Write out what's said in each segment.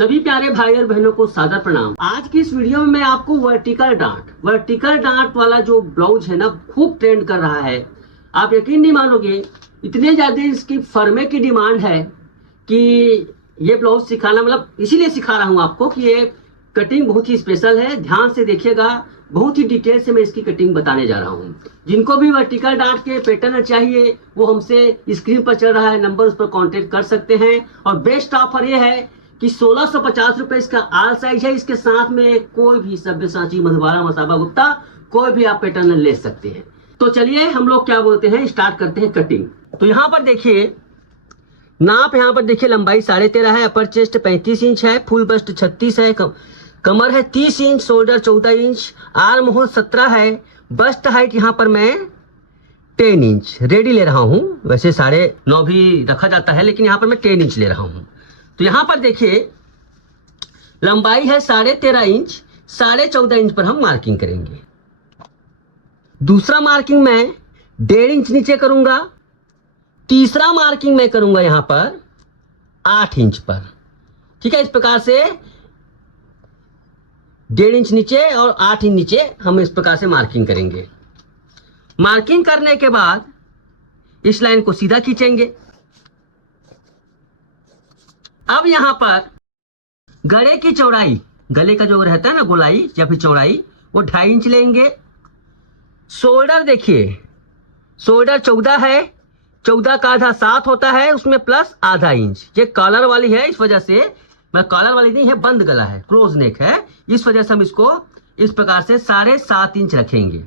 सभी प्यारे भाई और बहनों को सादर प्रणाम। आज की इस वीडियो में मैं आपको वर्टिकल डांट वाला जो ब्लाउज है ना, खूब ट्रेंड कर रहा है। आप यकीन नहीं मानोगे, इतने ज्यादा इसकी फर्मे की डिमांड है कि ये ब्लाउज सिखाना, मतलब इसीलिए सिखा रहा हूँ आपको कि ये कटिंग बहुत ही स्पेशल है। ध्यान से देखिएगा, बहुत ही डिटेल से मैं इसकी कटिंग बताने जा रहा हूँ। जिनको भी वर्टिकल डांट के पैटर्न चाहिए वो हमसे स्क्रीन पर चल रहा है नंबर, उस पर कांटेक्ट कर सकते हैं। और बेस्ट ऑफर ये है कि 1650 रुपए इसका आल साइज है। इसके साथ में कोई भी सब्यसाची, मधुबाला, मसाबा, गुप्ता कोई भी आप पैटर्न ले सकते हैं। तो चलिए हम लोग क्या बोलते हैं, स्टार्ट करते हैं कटिंग। तो यहाँ पर देखिए नाप, यहाँ पर देखिए लंबाई 13.5 है, अपर चेस्ट 35 इंच है, फुल बस्ट 36 है, कमर है 30 inch, shoulder 14 inch, arm hole 17 है, बस्ट हाइट यहाँ पर मैं 10 इंच रेडी ले रहा हूँ। वैसे 9.5 भी रखा जाता है, लेकिन यहाँ पर मैं 10 इंच ले रहा हूँ। तो यहाँ पर देखिए लंबाई है 13.5 इंच, 14.5 इंच पर हम मार्किंग करेंगे। दूसरा मार्किंग मैं 1.5 इंच नीचे करूंगा। तीसरा मार्किंग मैं करूंगा यहाँ पर 8 इंच पर। ठीक है, इस प्रकार से 1.5 इंच नीचे और 8 इंच नीचे हम इस प्रकार से मार्किंग करेंगे। मार्किंग करने के बाद इस लाइन को सीधा खींचेंगे। अब यहां पर गले की चौड़ाई, गले का जो रहता है ना गोलाई या फिर चौड़ाई, वो 2.5 इंच लेंगे। शोल्डर देखिए, शोल्डर 14 है, 14 का आधा 7 होता है, उसमें प्लस आधा इंच। ये कॉलर वाली है, इस वजह से, मैं कॉलर वाली नहीं है, बंद गला है, क्लोज नेक है, इस वजह से हम इसको इस प्रकार से 7.5 इंच रखेंगे।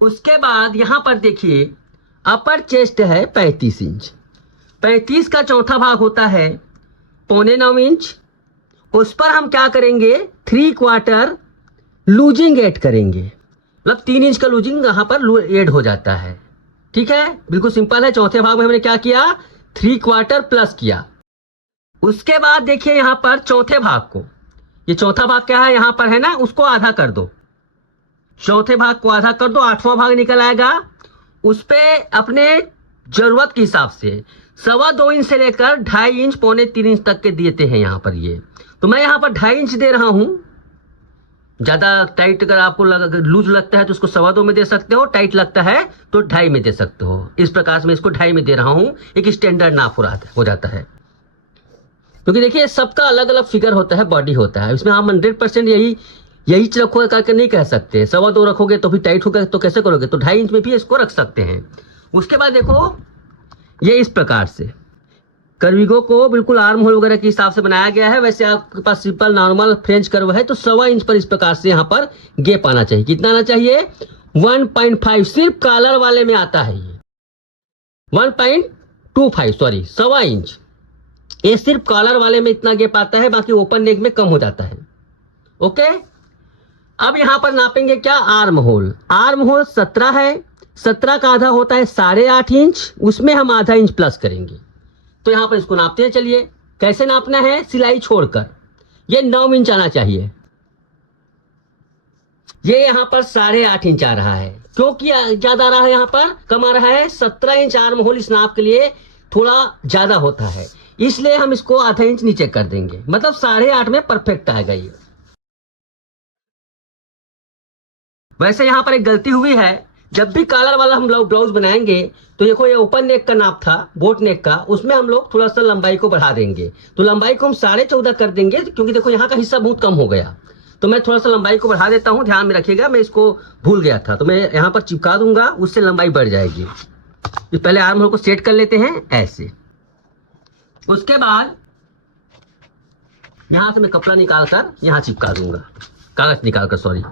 उसके बाद यहां पर देखिए अपर चेस्ट है 35 इंच, 35 का चौथा भाग होता है 8.25 इंच। उस पर हम क्या करेंगे, 3/4 लूजिंग ऐड करेंगे, मतलब 3 इंच का लूजिंग यहाँ पर ऐड हो जाता है। ठीक है, बिल्कुल सिंपल है। चौथे भाग में हमने क्या किया, 3/4 प्लस किया। उसके बाद देखिए यहाँ पर चौथे भाग को, ये चौथा भाग क्या है यहाँ पर है ना, उसको आधा कर दो, चौथे भाग को आधा कर दो, 8वां भाग निकल आएगा। उस पे अपने जरूरत के हिसाब से 2.25 इंच से लेकर 2.5 इंच, 2.25 इंच तक के देते हैं यहाँ पर। ये तो मैं यहाँ पर 2.5 इंच दे रहा हूँ। ज्यादा टाइट अगर आपको लूज लगता है तो उसको 2.25 में दे सकते हो, टाइट लगता है तो 2.5 में दे सकते हो। इस प्रकार से मैं इसको 2.5 में दे रहा हूँ, एक स्टैंडर्ड नाप हो जाता है। क्योंकि देखिए सबका अलग अलग फिगर होता है, बॉडी होता है, इसमें हम 100% यही रखोगे करके नहीं कह सकते। 2.25 रखोगे तो फिर टाइट होगा तो कैसे करोगे, तो 2.5 इंच में भी इसको रख सकते हैं। उसके बाद देखो ये इस प्रकार से कर्विगो को बिल्कुल आर्म होल वगैरह के हिसाब से बनाया गया है। वैसे आपके पास सिंपल नॉर्मल फ्रेंच कर्व है तो 1.25 इंच पर इस प्रकार से यहाँ पर गैप आना चाहिए। कितना आना चाहिए, 1.5, सिर्फ कॉलर वाले में आता है ये 1.25, सॉरी 1.25 इंच, ये सिर्फ कॉलर वाले में इतना गैप आता है, बाकी ओपन नेक में कम हो जाता है। ओके, अब यहां पर नापेंगे क्या, आर्म होल। आर्म होल 17 है, 17 का आधा होता है 8.5 इंच, उसमें हम आधा इंच प्लस करेंगे। तो यहां पर इसको नापते हैं। चलिए कैसे नापना है, सिलाई छोड़कर ये 9 इंच आना चाहिए। ये यहां पर 8.5 इंच आ रहा है, क्योंकि ज्यादा आ रहा है, यहां पर कम आ रहा है। 17 इंच आर्म होल इस नाप के लिए थोड़ा ज्यादा होता है, इसलिए हम इसको आधा इंच नीचे कर देंगे, मतलब 8.5 में परफेक्ट आएगा ये। वैसे यहाँ पर एक गलती हुई है, जब भी कॉलर वाला हम लोग ब्लाउज बनाएंगे तो देखो ये ओपन नेक का नाप था, बोट नेक का, उसमें हम लोग थोड़ा सा लंबाई को बढ़ा देंगे। तो लंबाई को हम 14.5 कर देंगे, क्योंकि देखो यहाँ का हिस्सा बहुत कम हो गया। तो मैं थोड़ा सा लंबाई को बढ़ा देता हूँ, ध्यान में रखिएगा, मैं इसको भूल गया था, तो मैं यहाँ पर चिपका दूंगा, उससे लंबाई बढ़ जाएगी। तो पहले आर्म होल को सेट कर लेते हैं ऐसे। उसके बाद यहाँ से मैं कपड़ा निकालकर यहाँ चिपका दूंगा, कागज निकालकर, सॉरी।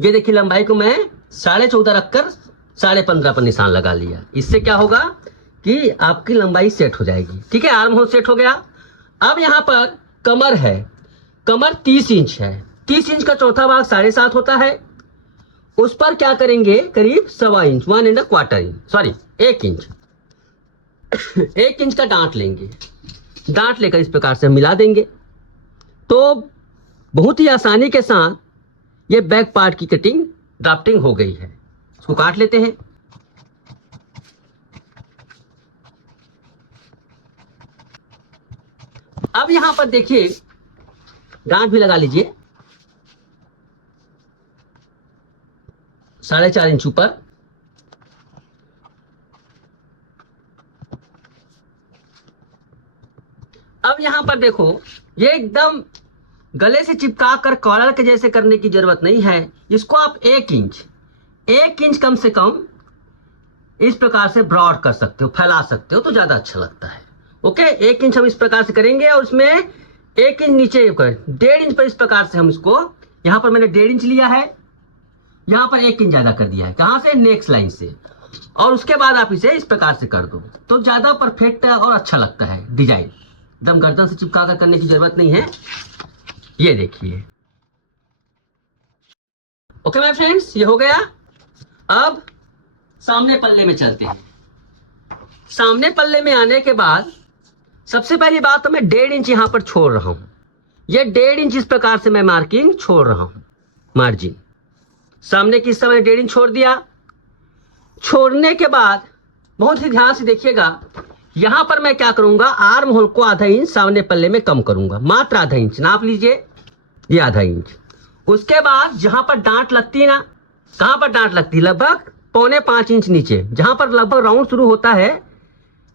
ये देखिए लंबाई को मैं 14.5 रखकर 15.5 पर निशान लगा लिया। इससे क्या होगा कि आपकी लंबाई सेट हो जाएगी। ठीक है, आर्म होल सेट हो गया। अब यहाँ पर कमर है, कमर 30 इंच है, 30 इंच का चौथा भाग 7.5 होता है। उस पर क्या करेंगे, करीब 1.25 inch, 1.25 inch, sorry 1 inch 1 inch का डांट लेंगे। डांट लेकर इस प्रकार से मिला देंगे, तो बहुत ही आसानी के साथ ये बैक पार्ट की कटिंग ड्राफ्टिंग हो गई है। इसको काट लेते हैं। अब यहां पर देखिए गांठ भी लगा लीजिए 4.5 इंच ऊपर। अब यहां पर देखो ये एकदम गले से चिपका कर कॉलर के जैसे करने की जरूरत नहीं है। इसको आप 1 इंच कम से कम इस प्रकार से ब्रॉड कर सकते हो, फैला सकते हो तो ज्यादा अच्छा लगता है। ओके, 1 इंच हम इस प्रकार से करेंगे और उसमें 1 इंच नीचे कर 1.5 इंच पर इस प्रकार से हम इसको, यहां पर मैंने 1.5 इंच लिया है, यहां पर 1 इंच ज्यादा कर दिया है। कहां से? नेक्स्ट लाइन से। और उसके बाद आप इसे इस प्रकार से कर दो तो ज्यादा परफेक्ट और अच्छा लगता है डिजाइन। एकदम गर्दन से चिपका कर करने की जरूरत नहीं है। ये देखिए। ओके माय फ्रेंड्स, ये हो गया। अब सामने पल्ले में चलते हैं। सामने पल्ले में आने के बाद सबसे पहली बात तो मैं 1.5 इंच यहां पर छोड़ रहा हूं। ये 1.5 इंच इस प्रकार से मैं मार्किंग छोड़ रहा हूं, मार्जिन सामने की हिस्सा मैंने 1.5 इंच छोड़ दिया। छोड़ने के बाद बहुत ही ध्यान से देखिएगा, यहां पर मैं क्या करूंगा, आर्म होल को आधा इंच सामने पल्ले में कम करूंगा, मात्र आधा इंच नाप लीजिए, ये आधा इंच। उसके बाद जहां पर डांट लगती है ना, कहां पर डांट लगती है, लगभग 4.25 इंच नीचे, जहां पर लगभग राउंड शुरू होता है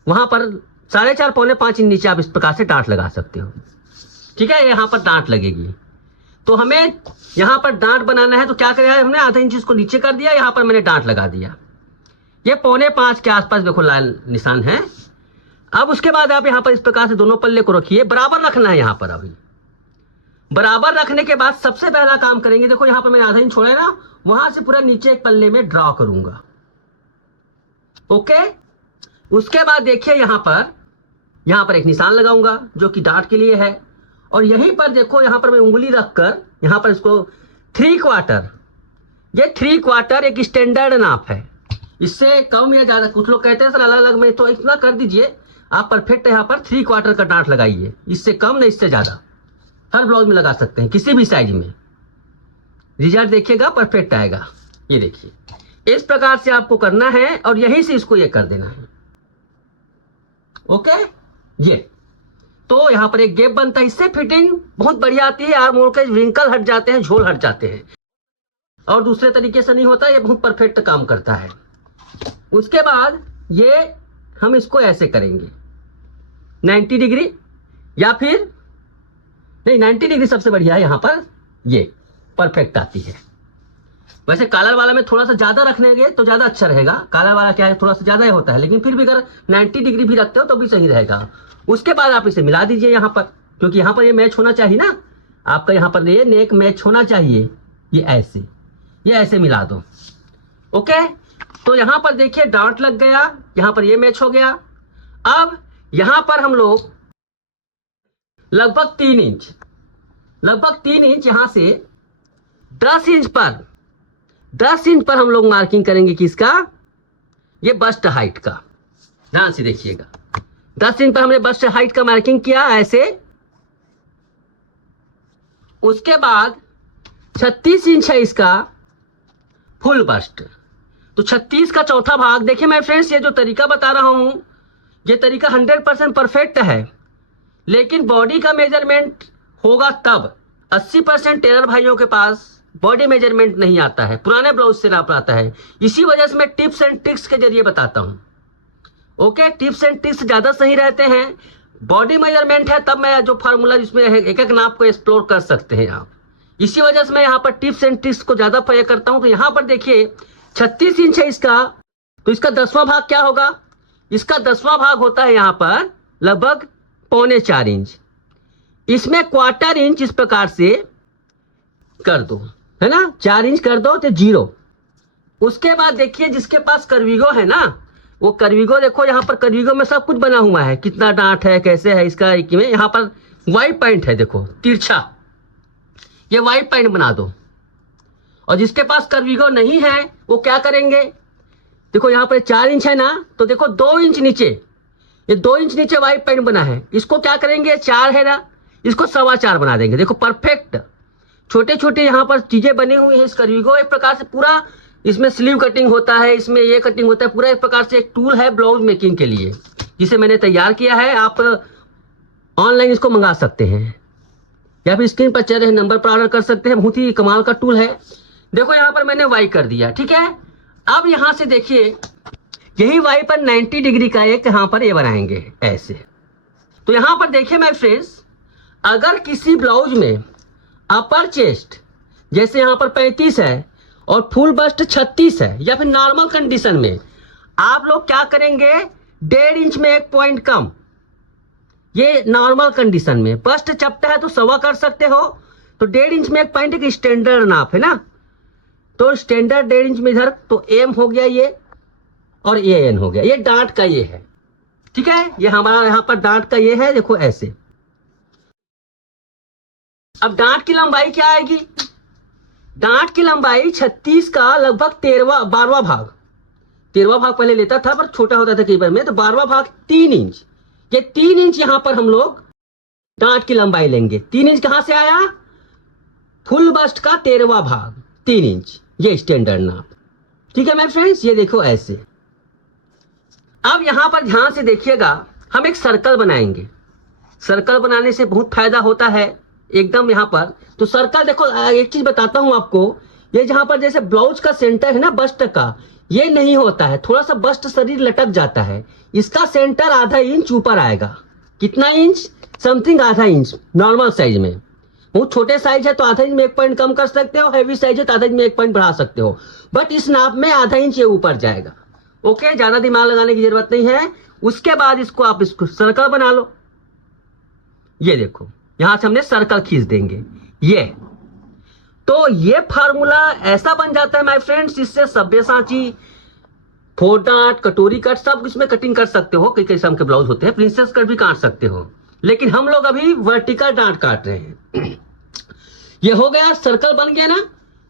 वहां पर 4.5 4.25 इंच नीचे आप इस प्रकार से डांट लगा सकते हो। ठीक है, यहां पर डांट लगेगी। तो हमें यहां पर डांट बनाना है तो क्या करेगा, हमने आधा इंच इसको नीचे कर दिया, यहां पर मैंने डांट लगा दिया। ये 4.25 के आसपास देखो लाल निशान है। अब उसके बाद आप यहां पर इस प्रकार से दोनों पल्ले को रखिए, बराबर रखना है। यहां पर अभी बराबर रखने के बाद सबसे पहला काम करेंगे, देखो यहां पर मैंने आधा इंच छोड़ा है ना, वहां से पूरा नीचे एक पल्ले में ड्रॉ करूंगा। ओके, उसके बाद देखिए यहां पर एक निशान लगाऊंगा जो कि डांट के लिए है। और यहीं पर देखो, यहां पर मैं उंगली रखकर यहां पर इसको 3/4, ये 3/4 एक स्टैंडर्ड नाप है। इससे कम या ज्यादा, कुछ लोग कहते हैं सर अलग अलग में, तो इतना कर दीजिए आप परफेक्ट। यहां पर 3/4 का डांट लगाइए, इससे कम नहीं इससे ज्यादा, हर ब्लाउज में लगा सकते हैं किसी भी साइज में। रिजल्ट देखिएगा परफेक्ट आएगा। ये देखिए इस प्रकार से आपको करना है और यहीं से इसको ये कर देना है। ओके, ये तो यहां पर एक गैप बनता है, इससे फिटिंग बहुत बढ़िया आती है। आर्म होल के रिंकल हट जाते हैं, झोल हट जाते हैं और दूसरे तरीके से नहीं होता। ये बहुत परफेक्ट काम करता है। उसके बाद ये हम इसको ऐसे करेंगे 90 डिग्री, या फिर नहीं 90 डिग्री सबसे बढ़िया है, यहां पर ये परफेक्ट आती है। वैसे कॉलर वाला में थोड़ा सा ज्यादा रखने तो ज्यादा अच्छा रहेगा। कॉलर वाला क्या है, थोड़ा सा ज्यादा ही होता है, लेकिन फिर भी अगर 90 डिग्री भी रखते हो तो भी सही रहेगा। उसके बाद आप इसे मिला दीजिए यहां पर, क्योंकि यहां पर ये मैच होना चाहिए ना आपका, यहां पर ये नेक मैच होना चाहिए। ये ऐसे मिला दो। ओके, तो यहां पर देखिए डांट लग गया, यहां पर ये मैच हो गया। अब यहां पर हम लोग लगभग 3 इंच यहां से 10 इंच पर हम लोग मार्किंग करेंगे किसका, ये बस्ट हाइट का। ध्यान से देखिएगा, 10 इंच पर हमने बस्ट हाइट का मार्किंग किया ऐसे। उसके बाद 36 इंच है इसका फुल बस्ट, तो 36 का चौथा भाग। देखिए मैं फ्रेंड्स, ये जो तरीका बता रहा हूं ये तरीका 100% परफेक्ट है, लेकिन बॉडी का मेजरमेंट होगा तब। 80% टेलर भाइयों के पास बॉडी मेजरमेंट नहीं आता है, पुराने ब्लाउज से नाप आता है। इसी वजह से मैं टिप्स एंड ट्रिक्स के जरिए बताता हूं। ओके, टिप्स एंड ट्रिक्स ज्यादा सही रहते हैं। बॉडी मेजरमेंट है तब मैं जो फार्मूला जिसमें एक एक नाप को एक्सप्लोर कर सकते हैं आप। इसी वजह से मैं यहाँ पर टिप्स एंड ट्रिक्स को ज्यादा प्रयोग करता हूं। तो यहाँ पर देखिए 36 इंच है इसका, तो इसका 10वां भाग क्या होगा, इसका 10वां भाग होता है यहाँ पर लगभग 3.25 इंच। इसमें 1/4 इंच इस प्रकार से कर दो, है ना, 4 इंच कर दो तो 0। उसके बाद देखिए जिसके पास कर्विगो है ना, वो कर्विगो देखो, यहाँ पर कर्विगो में सब कुछ बना हुआ है, कितना डांट है, कैसे है इसका। में यहाँ पर वाइट पॉइंट है, देखो तिरछा, ये वाइट पॉइंट बना दो। और जिसके पास कर्विगो नहीं है वो क्या करेंगे, देखो यहाँ पर 4 इंच है ना, तो देखो 2 इंच नीचे, ये 2 इंच नीचे वाइट पॉइंट बना है, इसको क्या करेंगे, 4 है ना, इसको 4.25 बना देंगे। देखो परफेक्ट छोटे छोटे यहाँ पर चीजें बनी हुई है इस कर्विगो। एक प्रकार से पूरा इसमें स्लीव कटिंग होता है, इसमें ये कटिंग होता है, पूरा एक प्रकार से एक टूल है ब्लाउज मेकिंग के लिए, जिसे मैंने तैयार किया है। आप ऑनलाइन इसको मंगा सकते हैं या फिर स्क्रीन पर चल रहे नंबर पर ऑर्डर कर सकते हैं। बहुत ही कमाल का टूल है। देखो यहाँ पर मैंने वाई कर दिया, ठीक है। अब यहाँ से देखिए यही वाई पर 90 डिग्री का एक यहाँ पर ये बनाएंगे ऐसे। तो यहाँ पर देखिए माय फ्रेंड्स, अगर किसी ब्लाउज में अपर चेस्ट जैसे यहाँ पर 35 है और फुल बस्ट 36 है या फिर नॉर्मल कंडीशन में, आप लोग क्या करेंगे 1.5 इंच में 1 पॉइंट कम। ये नॉर्मल कंडीशन में बस्ट चपटा है तो 1.25 कर सकते हो, तो 1.5 इंच में 1 पॉइंट एक स्टैंडर्ड नाप है ना। तो स्टैंडर्ड 1.5 इंच में इधर तो एम हो गया ये और ये एन हो गया। ये डांट का ये है, ठीक है। ये हमारा यहाँ पर डांट का ये है, देखो ऐसे। अब डांट की लंबाई क्या आएगी? डांट की लंबाई 36 का लगभग 12वां भाग। 13वां भाग पहले लेता था पर छोटा होता था कई बार में, तो 12वां भाग 3 इंच। ये 3 इंच यहां पर हम लोग डांट की लंबाई लेंगे। 3 इंच कहां से आया? फुल बस्ट का 13वां भाग 3 इंच, ये स्टैंडर्ड नाप, ठीक है मेरे फ्रेंड्स। ये देखो ऐसे। अब यहां पर ध्यान से देखिएगा, हम एक सर्कल बनाएंगे। सर्कल बनाने से बहुत फायदा होता है एकदम यहाँ पर। तो सर्कल देखो, एक चीज बताता हूं आपको, ये जहां पर जैसे ब्लाउज का सेंटर है ना बस्ट का, ये नहीं होता है, थोड़ा सा बस्ट शरीर लटक जाता है। इसका सेंटर आधा इंच ऊपर आएगा। कितना इंच? समथिंग आधा इंच नॉर्मल साइज में। बहुत छोटे साइज है तो आधा इंच में 1 पॉइंट कम कर सकते हो, हैवी साइज है तो आधा इंच में 1 पॉइंट बढ़ा सकते हो, बट इस नाप में आधा इंच ये ऊपर जाएगा। ओके, ज्यादा दिमाग लगाने की जरूरत नहीं है। उसके बाद इसको आप इसको सर्कल बना लो। ये देखो यहां से हमने सर्कल खींच देंगे ये। तो ये फार्मूला ऐसा बन जाता है माय फ्रेंड्स, इससे सब्यसाची, फोर डांट, कटोरी कट सब इसमें कटिंग कर सकते हो। कई किस्म के ब्लाउज होते हैं, प्रिंसेस कट भी काट सकते हो, लेकिन हम लोग अभी वर्टिकल डांट काट रहे हैं। ये हो गया, सर्कल बन गया ना,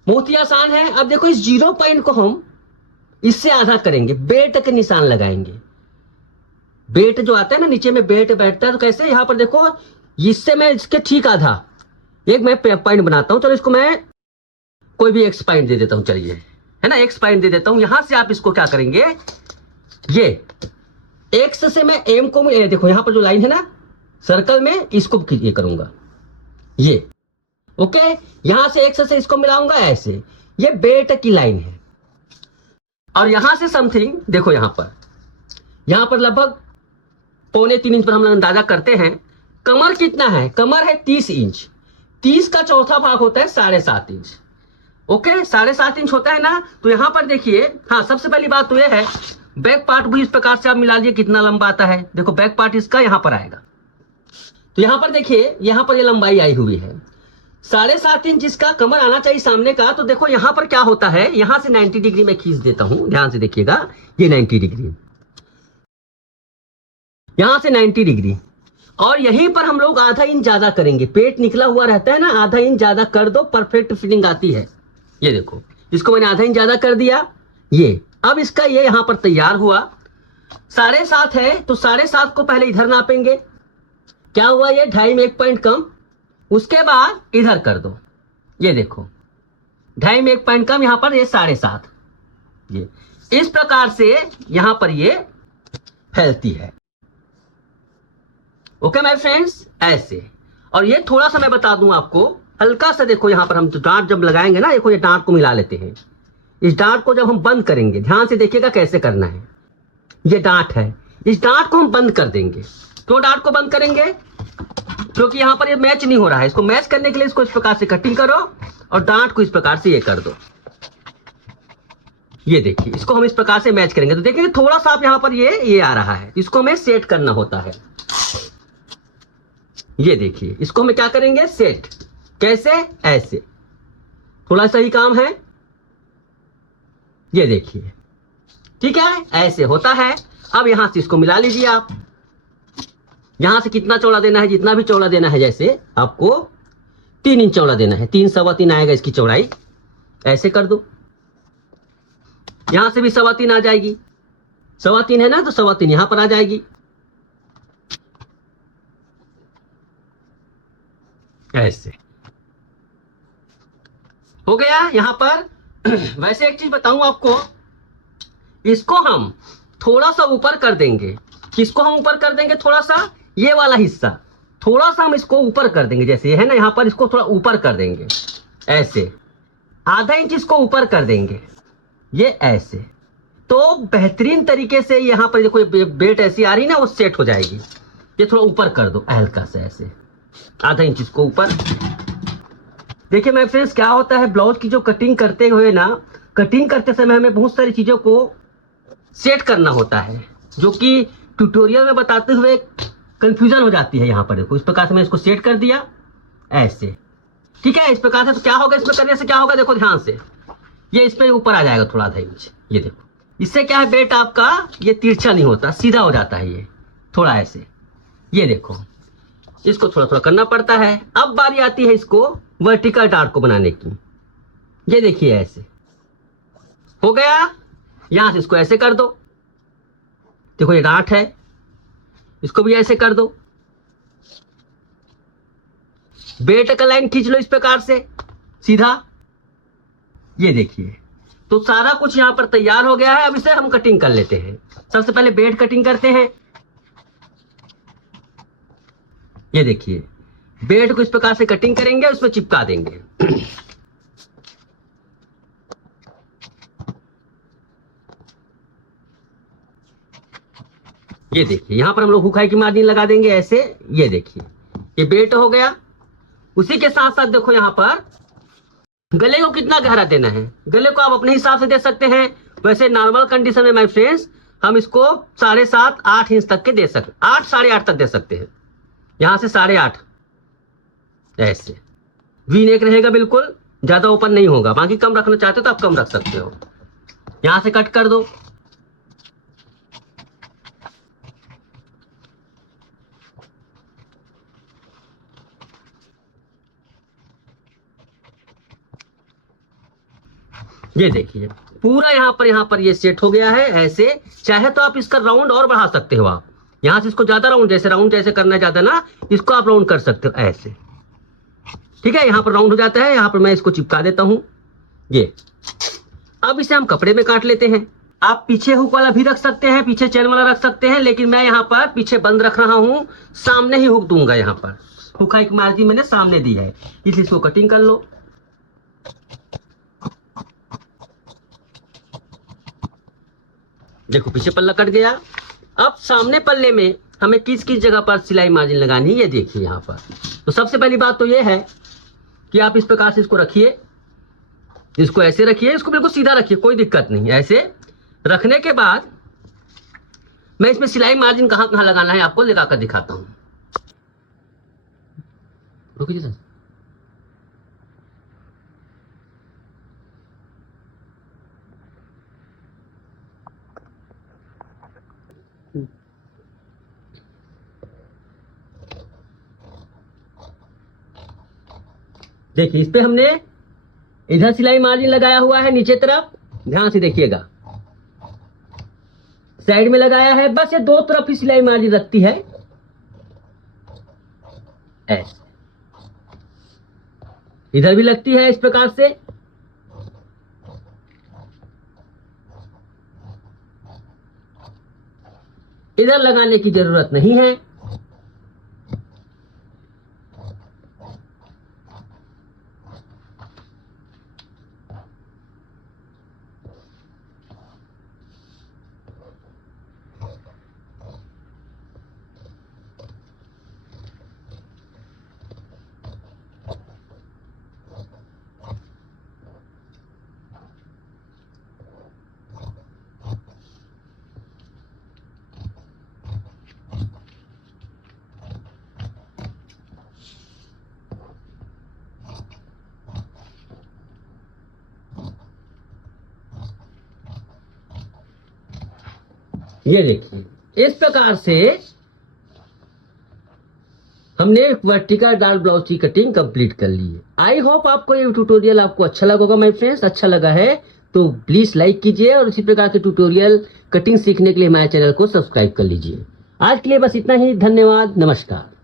बहुत ही आसान है। अब देखो इस 0 पॉइंट को हम इससे आधा करेंगे, बेल्ट के निशान लगाएंगे। बेल्ट जो आता है ना, नीचे में बेल्ट बैठता है, तो कैसे? यहां पर देखो, इससे मैं इसके ठीक आधा एक मैं पॉइंट बनाता हूं। चलो इसको मैं कोई भी एक्स पॉइंट दे देता हूं, चलिए, है ना, एक्स पॉइंट दे देता हूं। यहां से आप इसको क्या करेंगे, ये एक्स से मैं एम को, देखो यहां पर जो लाइन है ना सर्कल में, इसको ये करूंगा ये। ओके, यहां से एक्स से इसको मिलाऊंगा ऐसे। ये बेल्ट की लाइन है। और यहां से समथिंग देखो, यहां पर लगभग 2.25 इंच पर हम लोग अंदाजा करते हैं। कमर कितना है? कमर है 30 इंच। 30 का चौथा भाग होता है 7.5 इंच। ओके, 7.5 इंच होता है ना। तो यहां पर देखिए, हाँ, सबसे पहली बात तो यह है, बैक पार्ट भी इस प्रकार से आप मिला लीजिए कितना लंबा आता है। देखो बैक पार्ट इसका यहां पर आएगा। तो यहां पर देखिए, यहां पर ये लंबाई आई हुई है 7.5 इंच, इसका कमर आना चाहिए सामने का। तो देखो यहां पर क्या होता है, यहां से 90 डिग्री में खींच देता हूं, ध्यान से देखिएगा, ये 90 डिग्री, यहां से 90 डिग्री। और यहीं पर हम लोग आधा इंच ज्यादा करेंगे। पेट निकला हुआ रहता है ना, आधा इंच ज्यादा कर दो, परफेक्ट फिटिंग आती है। ये देखो, इसको मैंने आधा इंच ज्यादा कर दिया। ये अब इसका ये यहां पर तैयार हुआ। 7.5 है तो 7.5 को पहले इधर नापेंगे। क्या हुआ? ये 2.5 में 1 पॉइंट कम। उसके बाद इधर कर दो, ये देखो 2.5 में 1 पॉइंट कम, यहां पर ये 7.5। ये इस प्रकार से यहां पर ये फैलती है। ओके माय फ्रेंड्स, ऐसे। और ये थोड़ा सा मैं बता दूं आपको, हल्का सा देखो, यहां पर हम डांट जब लगाएंगे ना, देखो ये डांट को मिला लेते हैं। इस डांट को जब हम बंद करेंगे, ध्यान से देखिएगा कैसे करना है। ये डांट है, इस डांट को हम बंद कर देंगे। क्यों डांट को बंद करेंगे? क्योंकि यहां पर ये मैच नहीं हो रहा है। इसको मैच करने के लिए इसको इस प्रकार से कटिंग करो और डांट को इस प्रकार से ये कर दो। ये देखिए, इसको हम इस प्रकार से मैच करेंगे तो देखेंगे थोड़ा सा आप यहां पर ये आ रहा है। इसको हमें सेट करना होता है। ये देखिए, इसको हमें क्या करेंगे, सेट। कैसे? ऐसे। थोड़ा सा ही काम है। ये देखिए, ठीक है, ऐसे होता है। अब यहां से इसको मिला लीजिए आप। यहां से कितना चौड़ा देना है? जितना भी चौड़ा देना है, जैसे आपको 3 इंच चौड़ा देना है, 3 सवा 3 आएगा इसकी चौड़ाई। ऐसे कर दो। यहां से भी 3.25 आ जाएगी। 3.25 है ना, तो 3.25 यहां पर आ जाएगी। ऐसे हो गया यहां पर। वैसे एक चीज बताऊं आपको, इसको हम थोड़ा सा ऊपर कर देंगे। किसको हम ऊपर कर देंगे? थोड़ा सा ये वाला हिस्सा, थोड़ा सा हम इसको ऊपर कर देंगे, जैसे है ना यहाँ पर, इसको थोड़ा ऊपर कर देंगे ऐसे, आधा इंच इसको ऊपर कर देंगे, ये ऐसे। तो बेहतरीन तरीके से यहाँ पर देखो बेट ऐसी आ रही ना, वो सेट हो जाएगी। ये थोड़ा ऊपर कर दो हल्का सा ऐसे, आधा इंच इसको ऊपर। देखिए माय फ्रेंड्स, क्या होता है ब्लाउज की जो कटिंग करते हुए ना, कटिंग करते समय हमें बहुत सारी चीजों को सेट करना होता है, जो कि ट्यूटोरियल में बताते हुए कंफ्यूजन हो जाती है। यहाँ पर देखो इस प्रकार से मैं इसको सेट कर दिया ऐसे, ठीक है। इस प्रकार से तो क्या होगा, इसमें करने से क्या होगा, देखो ध्यान से, ये इस पे ऊपर आ जाएगा थोड़ा आधा इंच। ये देखो, इससे क्या है, बेट आपका ये तिरछा नहीं होता, सीधा हो जाता है ये थोड़ा ऐसे। ये देखो, इसको थोड़ा थोड़ा करना पड़ता है। अब बारी आती है इसको वर्टिकल डार्ट को बनाने की। ये देखिए ऐसे हो गया, यहां से इसको ऐसे कर दो। देखो ये डार्ट है, इसको भी ऐसे कर दो। बेट का लाइन खींच लो इस प्रकार से सीधा। ये देखिए, तो सारा कुछ यहां पर तैयार हो गया है। अब इसे हम कटिंग कर लेते हैं। सबसे पहले बेट कटिंग करते हैं। ये देखिए, बेट को इस प्रकार से कटिंग करेंगे, उसमें चिपका देंगे। ये देखिए, यहां पर हम लोग हुकाई की मार्जिन लगा देंगे ऐसे। ये देखिए, ये बेट हो गया। उसी के साथ साथ देखो यहां पर गले को कितना गहरा देना है, गले को आप अपने हिसाब से दे सकते हैं। वैसे नॉर्मल कंडीशन में माय फ्रेंड्स हम इसको 7.5 8 इंच तक के दे सकते, 8 8.5 तक दे सकते हैं। यहां से 8.5 ऐसे वी नेक रहेगा, बिल्कुल ज्यादा ओपन नहीं होगा। बाकी कम रखना चाहते हो तो आप कम रख सकते हो। यहां से कट कर दो। ये देखिए, पूरा यहाँ पर ये सेट हो गया है ऐसे। चाहे तो आप इसका राउंड और बढ़ा सकते हो, आप यहां से इसको ज्यादा राउंड जैसे करना चाहते हैं ना, इसको आप राउंड कर सकते हो ऐसे, ठीक है। यहाँ पर राउंड हो जाता है। यहाँ पर मैं इसको चिपका देता हूं ये। अब इसे हम कपड़े में काट लेते हैं। आप पीछे हुक वाला भी रख सकते हैं, पीछे चैन वाला रख सकते हैं, लेकिन मैं यहाँ पर पीछे बंद रख रहा हूं, सामने ही हुक दूंगा। यहाँ पर हुक की मार्जिन मैंने सामने दी है, इसलिए इसको कटिंग कर लो। देखो पीछे पल्ला कट गया। अब सामने पल्ले में हमें किस किस जगह पर सिलाई मार्जिन लगानी है, ये देखिए यहाँ पर। तो सबसे पहली बात तो ये है कि आप इस प्रकार से इसको रखिए, इसको ऐसे रखिए, इसको बिल्कुल सीधा रखिए, कोई दिक्कत नहीं। ऐसे रखने के बाद मैं इसमें सिलाई मार्जिन कहाँ कहाँ लगाना है आपको लगाकर दिखाता हूँ। रुकिए सर, देखिए इस पे हमने इधर सिलाई मार्जिन लगाया हुआ है नीचे तरफ, ध्यान से देखिएगा, साइड में लगाया है। बस ये दो तरफ ही सिलाई मार्जिन रखती है ऐसे, इधर भी लगती है इस प्रकार से। इधर लगाने की जरूरत नहीं है। ये देखिए, इस प्रकार से हमने वर्टिकल डार्ट ब्लाउज की कटिंग कंप्लीट कर ली है। आई होप आपको ये ट्यूटोरियल आपको अच्छा लगा होगा माय फ्रेंड्स। अच्छा लगा है तो प्लीज लाइक कीजिए और इसी प्रकार के ट्यूटोरियल कटिंग सीखने के लिए हमारे चैनल को सब्सक्राइब कर लीजिए। आज के लिए बस इतना ही। धन्यवाद, नमस्कार।